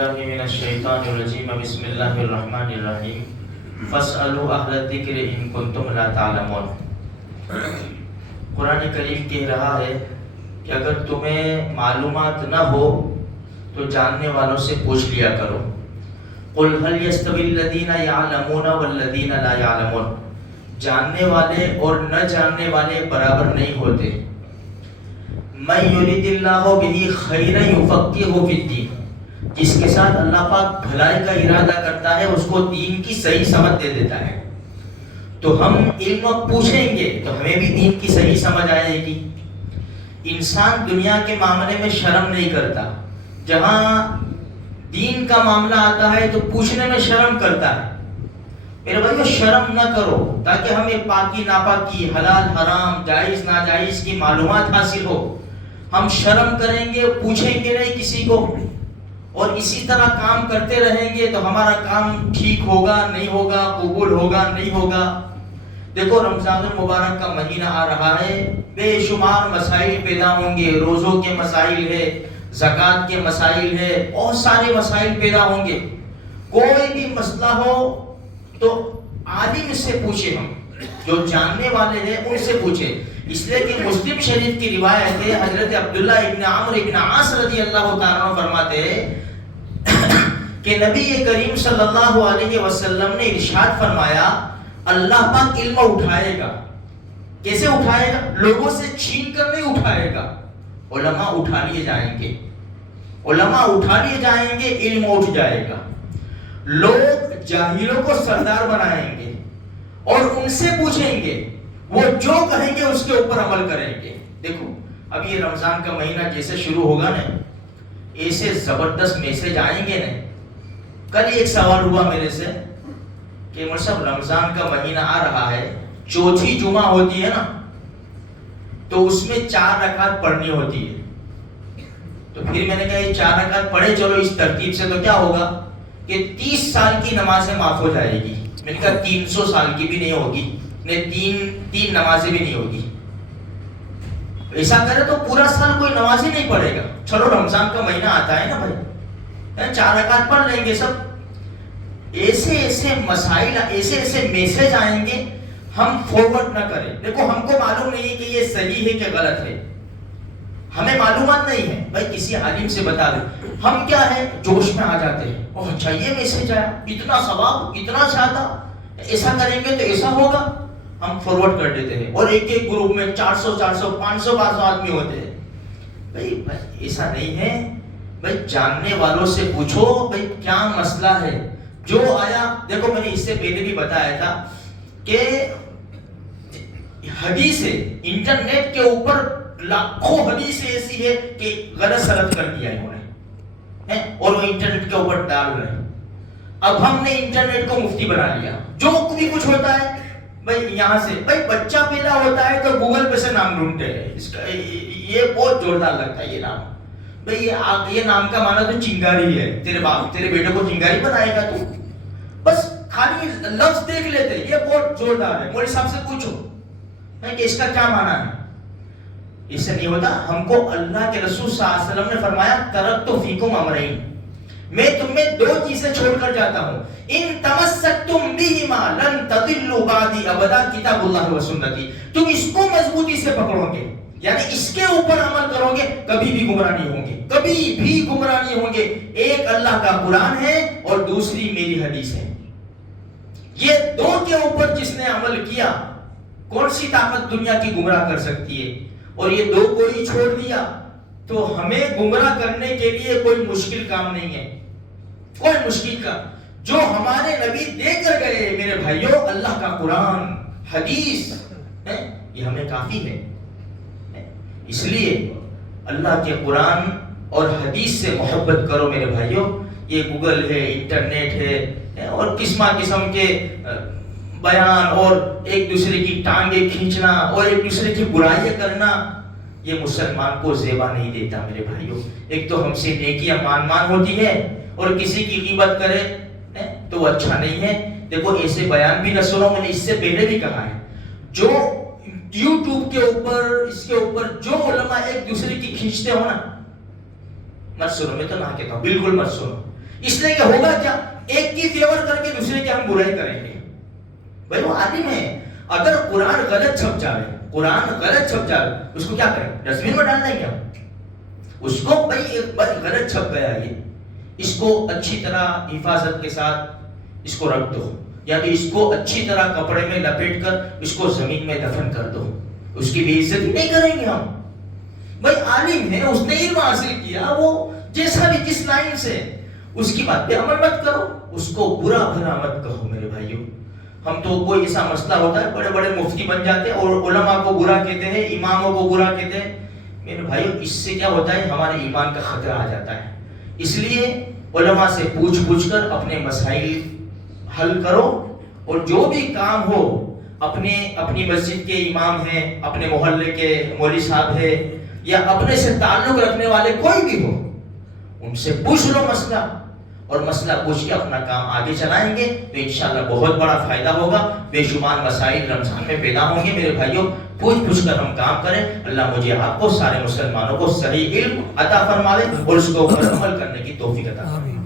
من الشیطان الرجیم بسم اللہ الرحمن الرحیم فاسألوا اہل الذکر ان کنتم لا تعلمون۔ قرآن کریم کہہ رہا ہے کہ اگر تمہیں معلومات نہ ہو تو جاننے والوں سے پوچھ لیا کرو۔ قل هل يستوي الذین یعلمون والذین لا یعلمون، جاننے والے اور نہ جاننے والے برابر نہیں ہوتے۔ من یرید اللہ بہ خیرا یفقہہ فی الدین، جس کے ساتھ اللہ پاک بھلائی کا ارادہ کرتا ہے اس کو دین کی صحیح سمجھ دے دیتا ہے۔ تو ہم علم پوچھیں گے تو ہمیں بھی دین کی صحیح سمجھ آئے گی۔ انسان دنیا کے معاملے میں شرم نہیں کرتا، جہاں دین کا معاملہ آتا ہے تو پوچھنے میں شرم کرتا ہے۔ میرے بھائیو شرم نہ کرو تاکہ ہمیں پاکی ناپاکی، حلال حرام، جائز ناجائز کی معلومات حاصل ہو۔ ہم شرم کریں گے، پوچھیں گے نہیں کسی کو، اور اسی طرح کام کرتے رہیں گے تو ہمارا کام ٹھیک ہوگا نہیں ہوگا، قبول ہوگا نہیں ہوگا۔ دیکھو رمضان المبارک کا مہینہ آ رہا ہے، بے شمار مسائل پیدا ہوں گے، روزوں کے مسائل ہے، زکوٰۃ کے مسائل ہے، بہت سارے مسائل پیدا ہوں گے۔ کوئی بھی مسئلہ ہو تو عالم سے پوچھے، ہم جو جاننے والے ہیں ان سے پوچھے۔ اس لیے کہ مسلم شریف کی روایت ہے، حضرت عبداللہ ابن عمرو ابن عاص رضی اللہ تعالیٰ عنہ فرماتے ہیں کہ نبی کریم صلی اللہ علیہ وسلم نے ارشاد فرمایا اللہ پاک علم اٹھائے گا۔ کیسے اٹھائے گا؟ لوگوں سے چھین کر نہیں اٹھائے گا، علماء اٹھا لیے جائیں گے، علماء اٹھا لیے جائیں گے، علم اٹھ جائے گا۔ لوگ جاہلوں کو سردار بنائیں گے اور ان سے پوچھیں گے، وہ جو کہیں گے اس کے اوپر عمل کریں گے۔ دیکھو اب یہ رمضان کا مہینہ جیسے شروع ہوگا نا، ایسے زبردست میسج آئیں گے نا۔ کل ایک سوال ہوا میرے سے کہ مولوی صاحب رمضان کا مہینہ آ رہا ہے، چوتھی جمعہ ہوتی ہے نا تو اس میں 4 رکعت پڑھنی ہوتی ہے۔ تو پھر میں نے کہا یہ 4 رکعت پڑھے چلو اس ترتیب سے تو کیا ہوگا کہ 30 سال کی نمازیں معاف ہو جائے گی۔ میں نے کہا 300 سال کی بھی نہیں ہوگی، تین نمازیں بھی نہیں ہوگی۔ ایسا کرے تو پورا سال کوئی نماز ہی نہیں پڑھے گا۔ چلو رمضان کا مہینہ آتا ہے نا بھائی، 4 رکعت پڑھ لیں گے سب۔ ایسے ایسے مسائل، ایسے ایسے میسج آئیں گے، ہم فارورڈ نہ کریں۔ دیکھو ہم کو معلوم نہیں ہے کہ یہ صحیح ہے کہ غلط ہے، ہمیں معلومات نہیں ہے، بھائی کسی عالم سے بتا دیں۔ ہم کیا ہے جوش میں آ جاتے ہیں، اوہ اچھا یہ میسج آیا، اتنا ثواب، اتنا زیادہ، ایسا کریں گے تو ایسا ہوگا، ہم فارورڈ کر دیتے ہیں۔ اور ایک ایک گروپ میں 400 500 آدمی ہوتے ہیں۔ بھائی ایسا نہیں ہے، بھائی جاننے والوں سے پوچھو بھائی کیا مسئلہ ہے۔ جو آیا، دیکھو میں نے اس سے پہلے بھی بتایا تھا کہ حدیث ہے، انٹرنیٹ کے اوپر لاکھوں حدیث ایسی ہے کہ غلط سلط کر دیا انہوں نے، اور وہ انٹرنیٹ کے اوپر ڈال رہے ہیں۔ اب ہم نے انٹرنیٹ کو مفتی بنا لیا، جو بھی کچھ ہوتا ہے بھائی یہاں سے، بھائی بچہ پیدا ہوتا ہے تو گوگل پہ سے نام ڈھونڈتے ہیں، اس کا یہ بہت زوردار لگتا ہے یہ نام۔ بھئی یہ نام کا معنی تو چنگاری ہے، تیرے بیٹے کو چنگاری بنائے گا تو، بس خالی لفظ دیکھ لیتے، یہ بہت زوردار ہے، مولوی صاحب سے پوچھو کہ اس کا کیا معنی ہے۔ اس سے نہیں ہوتا۔ ہم کو اللہ کے رسول صلی اللہ علیہ وسلم نے فرمایا ترکت فیکم امرین، میں تم میں 2 چیزیں چھوڑ کر جاتا ہوں، ان تمسکتم بہما لن تضلوا بعدی ابدا، کتاب اللہ و سنتی، تم اس کو مضبوطی سے پکڑو گے، یعنی اس کے اوپر عمل کرو گے، کبھی بھی گمراہ نہیں ہوں گے، کبھی بھی گمراہ نہیں ہوں گے۔ ایک اللہ کا قرآن ہے اور دوسری میری حدیث ہے، یہ 2 کے اوپر جس نے عمل کیا، کون سی طاقت دنیا کی گمراہ کر سکتی ہے؟ اور یہ 2 کو ہی چھوڑ دیا تو ہمیں گمراہ کرنے کے لیے کوئی مشکل کام نہیں ہے، کوئی مشکل کا۔ جو ہمارے نبی دے کر گئے میرے بھائیوں، اللہ کا قرآن، حدیث، یہ ہمیں کافی ہے۔ اس لیے اللہ کے قرآن اور حدیث سے محبت کرو میرے بھائیوں۔ یہ گوگل ہے، انٹرنیٹ ہے، اور قسم کے بیان اور ایک دوسرے کی ٹانگیں کھینچنا اور ایک دوسرے کی برائیاں کرنا، یہ مسلمان کو زیبا نہیں دیتا میرے بھائیوں۔ ایک تو ہم سے نیکیاں مان ہوتی ہے، اور کسی کی غیبت کرے تو اچھا نہیں ہے۔ دیکھو ایسے بیان بھی نہ سنو، میں نے اس سے پہلے بھی کہا ہے، جو یوٹیوب کے اوپر، اس کے اوپر جو علماء ایک دوسرے کی کھینچتے ہو نا، مت سنو، میں تو نہ کہتا ہوں بالکل مت سنو۔ اس لیے کہ ہوگا کیا، ایک کی فیور کر کے دوسرے کی ہم برائی کریں گے. بھائی وہ عالم ہے، اگر قرآن غلط چھپ جائے، قرآن غلط چھپ جائے، اس کو کیا کریں؟ ڈسٹ بن میں ڈال دیں گے ہم اس کو. بھائی ایک بار غلط چھپ گیا یہ، اس کو اچھی طرح حفاظت کے ساتھ اس کو رکھ دو، یا تو اس کو اچھی طرح کپڑے میں لپیٹ کر اس کو زمین میں دفن کر دو. اس کی بے عزتی نہیں کریں گے ہم. بھائی عالم ہے، اس نے علم حاصل کیا، وہ جیسا بھی جس لائن سے، اس کی بات پہ عمل مت کرو، اس کو برا بھلا مت کہو میرے بھائیوں. ہم تو کوئی ایسا مسئلہ ہوتا ہے بڑے بڑے مفتی بن جاتے ہیں اور علماء کو برا کہتے ہیں، اماموں کو برا کہتے ہیں. میرے بھائیوں اس سے کیا ہوتا ہے، ہمارے ایمان کا خطرہ آ جاتا ہے. اس لیے علماء سے پوچھ کر اپنے مسائل حل کرو، اور جو بھی کام ہو اپنی مسجد کے امام ہیں، اپنے محلے کے مولوی صاحب ہیں، یا اپنے سے تعلق رکھنے والے کوئی بھی ہو، ان سے پوچھ لو مسئلہ، اور مسئلہ پوچھ کے اپنا کام آگے چلائیں گے تو انشاءاللہ بہت بڑا فائدہ ہوگا. بے شمار مسائل رمضان میں پیدا ہوں گے میرے بھائیوں. پوچھ کر ہم کام کریں. اللہ مجھے آپ کو سارے مسلمانوں کو صحیح علم عطا فرماوے اور اس کو عمل کرنے کی توفیق عطا فرمائے.